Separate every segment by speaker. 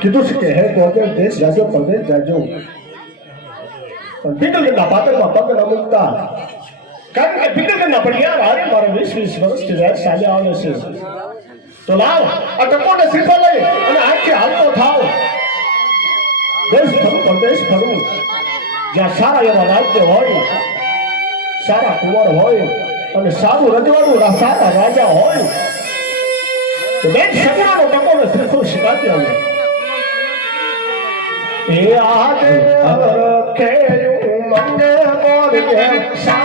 Speaker 1: કીધું છે કે હે કોકે દેશ જાજો પરદેશ જાજો પણ પિંગલગઢના પાતળમાં પગ ન મૂકતા કારણ કે પિંગલગઢના પડિયાર હારે મારે વીસ વીસ વર્ષથી રાત સામે આવે છે. તો લાવ, આ ટકોને સીધો લઈ અને આજથી હાલતો થાવ. દેશ ફરું, પરદેશ ફરું. જ્યાં સારા એવા રાજ્ય હોય, સારા કુંવર હોય અને સારું રજવાડું સારા રાજા હોય, તો બેન સગડાનો ટકોને સીધો શીખાતી આવે Yeah, I'm gonna kill you,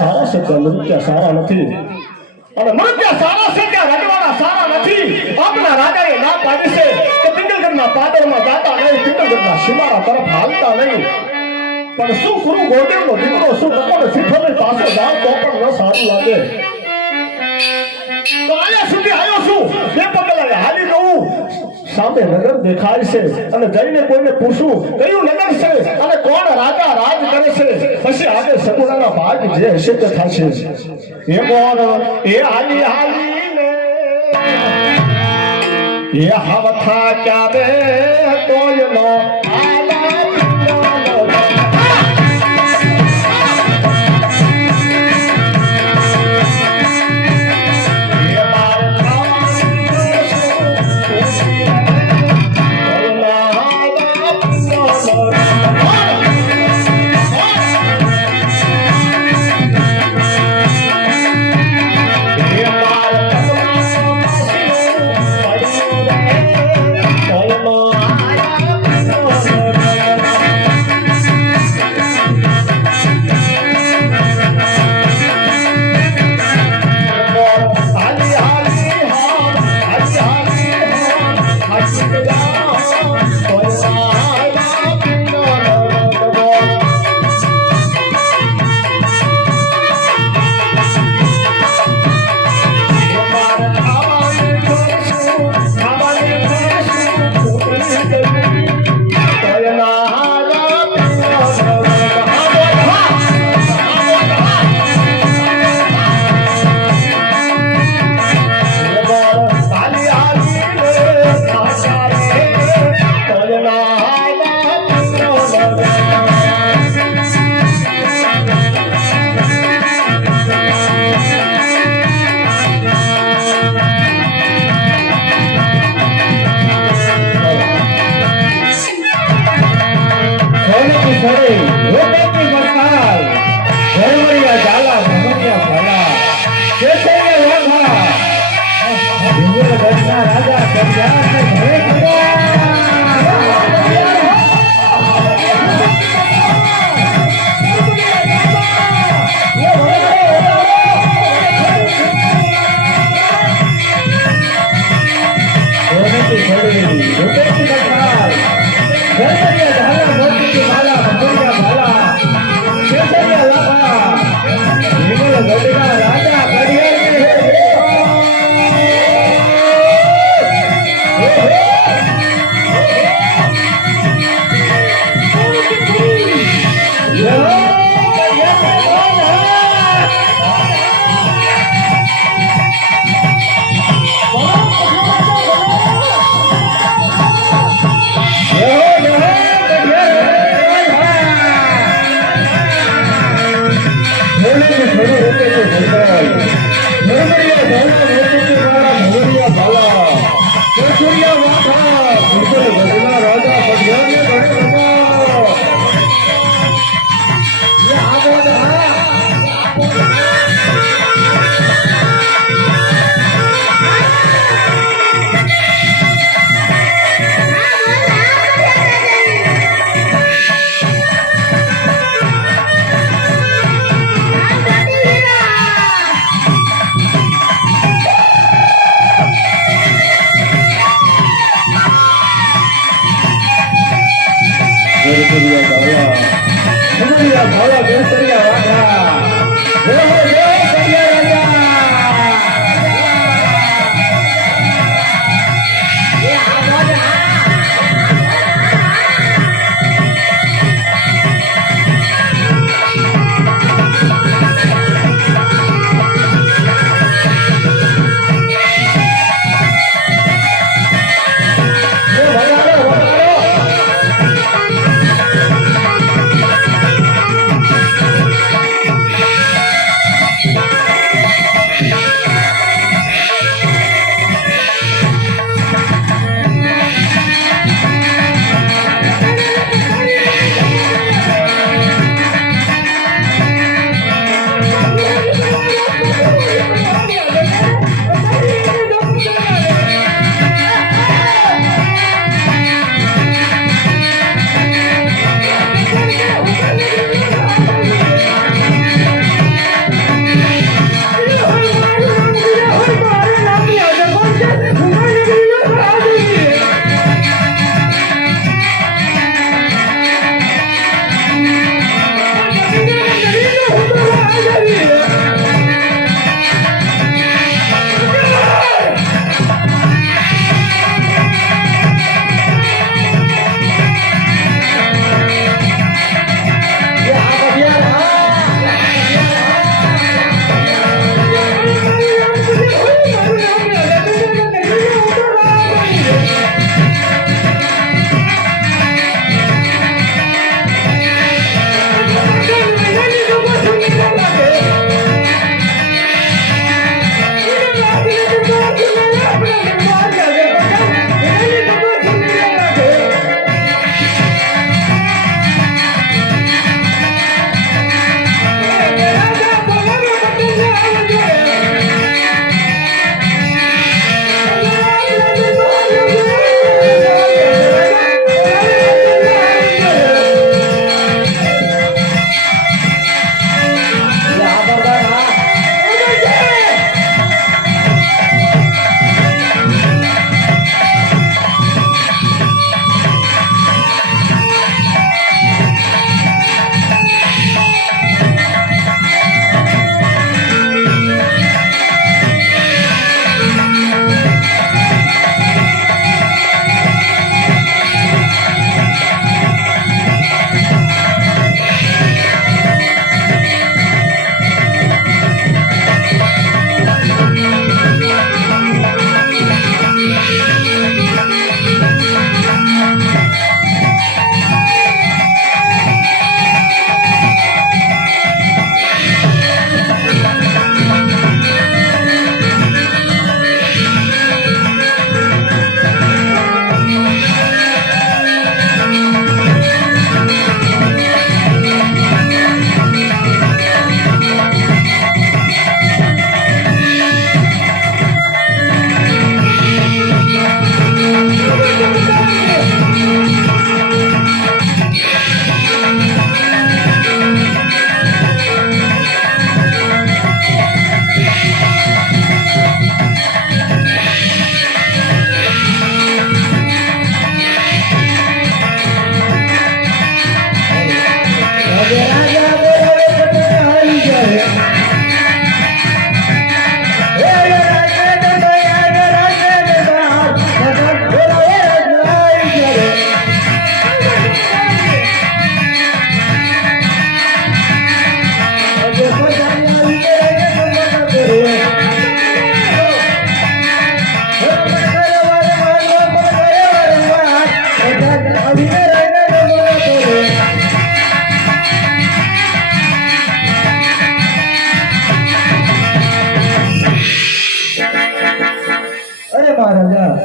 Speaker 1: સારા છે ત્યાં સારા નથી? અને નૃત્ય સારા છે ત્યાં સારા નથી? આપણા રાજાએ ના પાડી છે કે પિંગલગઢના પાદરમાં જાતા નહીં પિંગલગઢના સીમાડા તરફ હાલતા નહીં. પણ શું કરું ગોદેવનો દીકરો, શું કપોને શીખોને પાસે જાવ તો પણ ન સારું લાગે. તો આયા સુધી આવ્યો છું બે પગલાએ હાલી જવું સામે નગર દેખાય છે અને જઈને કોઈને પૂછું, કયું નગર છે? અને કોણ રાજા રાજ કરે છે? પછી આગળ સગુણાના ભાગ જે હશે તે થશે. એ કોણ એ હાલી હાલી એ હવથા ક્યારે કોયનો આલા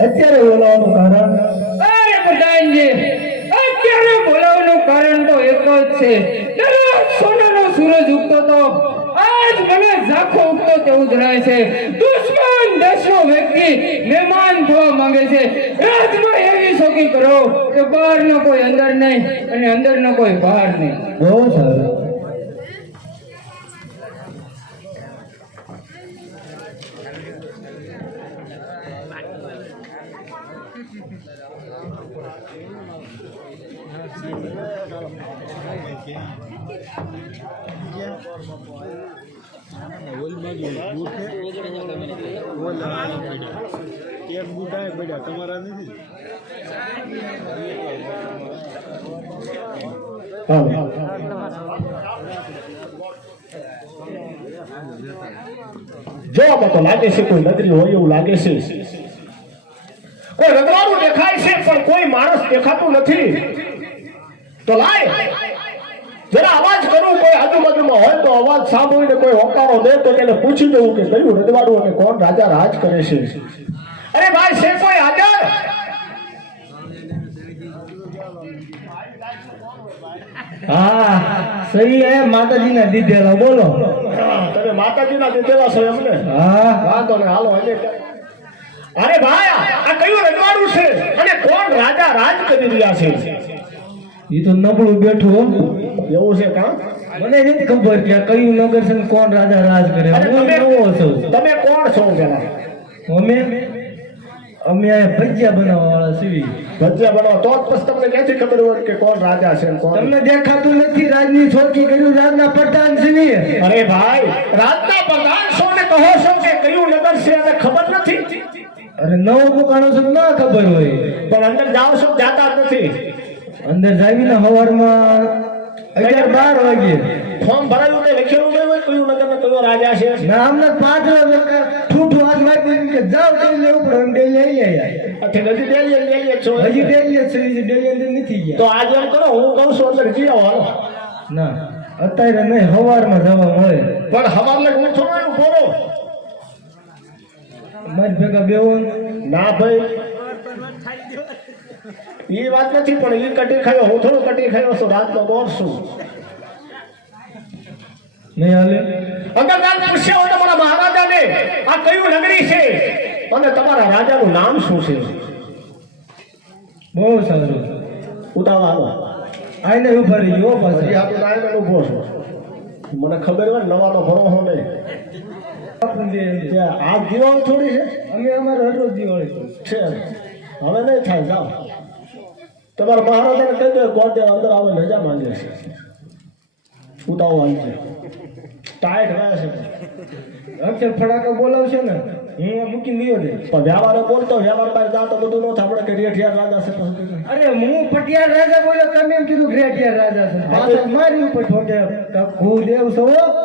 Speaker 2: અત્યારે બોલાવવાનું કારણ?
Speaker 3: અરે પ્રધાનજી અત્યારે બોલાવવાનું કારણ તો એક જ છે. દરરોજ સોનાનો સૂરજ ઉગતો તો આજ મને ઝાંખો ઉગતો તેવું જણાય છે. દુશ્મન દેશનો વ્યક્તિ મહેમાન થવા માંગે છે. રાજમાં એવી શોખી કરો કે બહારનો કોઈ અંદર નહીં અને અંદરનો કોઈ બહાર નહીં.
Speaker 2: બહુ સારું.
Speaker 4: એક બુઢા પડ્યા તમારા
Speaker 1: હાલો તો લાગે છે કોઈ નગરી હોય એવું લાગે છે. કોઈ રગડાનું દેખાય છે પણ કોઈ માણસ દેખાતું નથી. તો લાય. જરા અવાજ કરું કોઈ આજુબાજુમાં હોય તો અવાજ સાંભળીને કોઈ હોકારો દે તો તેને પૂછી દઉં કે કયું રજવાડું અને કોણ રાજા રાજ કરે છે. અરે ભાઈ છે કોઈ હાજર?
Speaker 2: હા સહી હે માતાજીના દીધેલા બોલો.
Speaker 1: તમે માતાજીના દીધેલા છો એમને?
Speaker 2: હા.
Speaker 1: વાંધો ને હાલો હજી અરે ભાઈ આ કયું રજવાડું છે? અને કોણ રાજા રાજ કરી રહ્યા છે?
Speaker 2: એ તો નબળું બેઠું
Speaker 1: એવું છે કા?
Speaker 2: મને નથી ખબર કે આ કયું નગર છે કોણ રાજા રાજ કરે. હું
Speaker 1: તમે
Speaker 2: નવો છું.
Speaker 1: તમે કોણ છો પેલા?
Speaker 2: અમે? અમે આ ભજીયા બનાવવા વાળા છીએ.
Speaker 1: ભજીયા બનાવો. તો જ પછી તમને ક્યાંથી ખબર હોય કે કોણ રાજા છે કોણ?
Speaker 2: તમને દેખાતું નથી રાજની છોકી કર્યું રાજના પ્રધાન છીએ.
Speaker 1: અરે ભાઈ રાજના પ્રધાન છો ને કહો છો કે કયું નગર છે અને ખબર નથી?
Speaker 2: અરે નવ પુકાણો છે ના ખબર હોય.
Speaker 1: પણ અંદર જાઓ છો જાતા નથી.
Speaker 2: અંદર જાવીને સવારમાં અગિયાર બાર વાગે.
Speaker 1: ફોર્મ ભરાયું ને લખેલું નહીં હોય કયું નગર ને કયો રાજા છે?
Speaker 2: ના અમને પાંચ ઠૂઠું હાથ મારી કે જાવ ડેલી લેવું પડે અમે ડેલી આવી આવ્યા
Speaker 1: અઠે હજી ડેલી ડેલી છો?
Speaker 2: હજી ડેલી છે હજી ડેલી અંદર નથી ગયા.
Speaker 1: તો આજે એમ કરો હું કહું છું અંદર જઈ આવો
Speaker 2: ના અત્યારે નહીં સવારમાં જવા મળે.
Speaker 1: પણ હવારમાં હું થોડો એવું
Speaker 2: મારી ભેગા બેવો
Speaker 1: ના ભાઈ. એ વાત નથી પણ એ કટી ખાયો. હું થોડું કટી ખાયો છું રાતનો બોર છું.
Speaker 2: નહીં હાલે?
Speaker 1: અગર દાન પૂછ્યા હોય તમારા મહારાજાને આ કયું નગરી છે? અને તમારા રાજાનું નામ શું છે?
Speaker 2: બહુ સારું.
Speaker 1: ઉતાવળ હાલો
Speaker 2: આઈને ઊભા રહી ગયો
Speaker 1: હજી
Speaker 2: પાછા
Speaker 1: આપણે ડાયમંડ ઊભો છું. મને ખબર હોય નવાનો ભરોસો નહીં. જે આ દિવાળ થોડી છે?
Speaker 2: અમે અમારે હજુ દિવાળી
Speaker 1: છે. હવે નહીં થાય જાઓ. તમારા મહારાજાને કહી દે ગોડે અંદર આવે રજા માંગે છે. ઉતાવો આવજે ટાઈટ રહ્યા છે.
Speaker 2: અક્ષર ફટાકા બોલાવશે ને હું મૂકી મૂકીને દે
Speaker 1: પણ વ્યવહાર બોલતો વ્યવહાર બહાર જા તો બધું ન થાય આપણે કે રેઠિયા રાજા છે
Speaker 2: અરે હું પટિયાર રાજા બોલ્યો તમે એમ કીધું ગ્રેટિયાર રાજા છે. મારી ઉપર ઠોકે. છો
Speaker 1: વાંધો નહીં,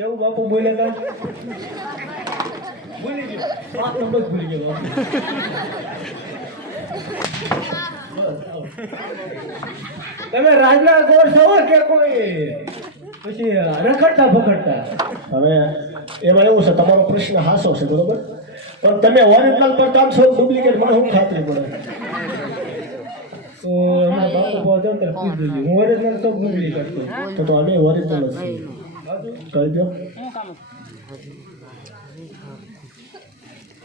Speaker 2: કેવું બાપુ બોલે ભૂલી ગયો. પાંચ નંબર ભૂલી ગયો બાપુ. તમે રાજના ગોળ છો કે કોઈ? પછી રખડતા પકડતા
Speaker 1: હવે એમાં એવું છે તમારો પ્રશ્ન હાસો છે બરોબર? પણ તમે ઓરિજિનલ પર કામ છો ડુપ્લિકેટ મને હું ખાતરી પડે
Speaker 2: તો એમાં બાપુ જાઓ ત્યારે પૂછી દેજો હું ઓરિજિનલ તો ડુપ્લિકેટ
Speaker 1: તો તો અમે ઓરિજિનલ છીએ કહી દો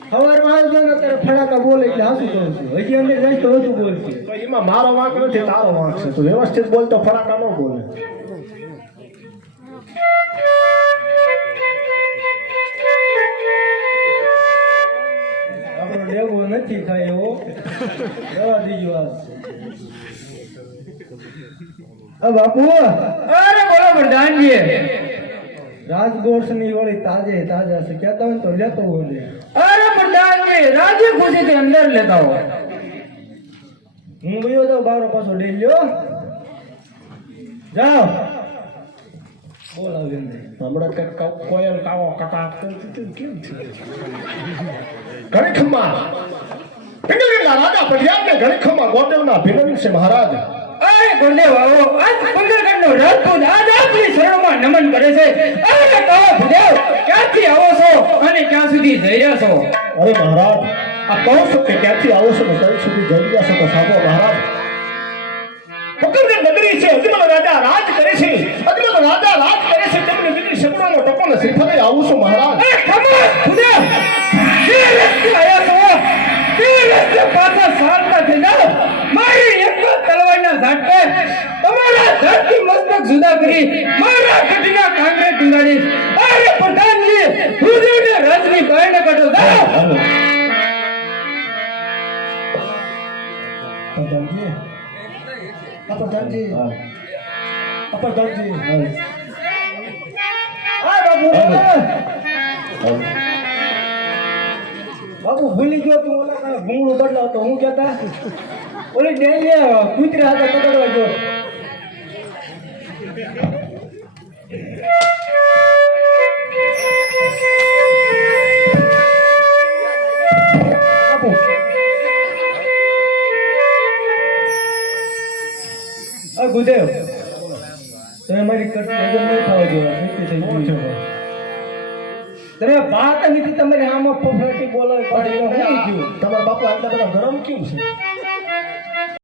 Speaker 2: સવારમાં આવજો ને ત્યારે ફટાકા બોલે એટલે હાસું કહું છું. હજી અંદર જાય તો હજુ બોલશે
Speaker 1: તો એમાં મારો વાંક નથી તારો વાંક છે. તો વ્યવસ્થિત બોલતો ફરાકા ન બોલે.
Speaker 2: આપણો ડેગો નથી થાય એવો. જવા દીજો આ આ બાપુ.
Speaker 3: અરે બોલો પ્રધાનજી
Speaker 2: રાજગોઠની વળી તાજે તાજા છે કહેતા હોય તો લેતો હોય
Speaker 3: અરે પ્રધાનજી રાજી ખુશીથી અંદર લેતા હોય.
Speaker 2: હું ગયો તો બારો પાછો લઈ લ્યો. જાઓ. બોલાવી
Speaker 1: હમણાં કંઈક ક- કોયલ કાવો કાકા કેમ છે? ઘણી ખમ્મા રાજા પઢિયારને ઘણી ખમ્મા ગોદેવના છે મહારાજ
Speaker 3: અરે ગુરુદેવ આવો આજ પંગરગઢનો રાજપૂત આજ આપની શરણમાં નમન કરે છે. અરે કહો ભૂદેવ ક્યાંથી આવો છો અને ક્યાં સુધી જઈ રહ્યા છો?
Speaker 1: અરે મહારાજ આ કહો છો કે ક્યાંથી આવો છો ને કઈ સુધી જઈ ગયા છો તો સાંભળો મહારાજ. પકડગઢ નગરી છે અજમલ રાજા રાજ કરે છે. અજમલ રાજા રાજ કરે છે તેમને દીકરી શકુણાનો ટકો શ્રીફળે આવું છું મહારાજ.
Speaker 3: અરે ખમોશ ભૂદેવ! જે રસ્તે આવ્યા છો તે રસ્તે પાછા ચાલતા થઈ જાઓ મારી એક જ તલવારના ઝાટકે તમારા ધરતી મસ્તક જુદા કરી. મારા ખટીના કાંગરે ટીંગાડી અરે પ્રધાનજી ભૂદેવને રાજની બહાર કાઢો.
Speaker 1: દા
Speaker 2: પ્રધાનજી. પ્રધાનજી. પ્રધાનજી. આ બાબુ. બાબુ ભૂલી ગયો તું ઓલા કાંઈ ભૂંગળું બદલાવતો હું કહેતા ઓલી ડેલી કૂતરા હતા પકડવા ગયો. ગુદેવ. તમે મારી નહીં છે તમે વાત નથી, તમારી આમાં ફફડાટી બોલાવી પાડી તો હું ગયું.
Speaker 1: તમારા બાપુ આટલા બધા ગરમ કેમ છે?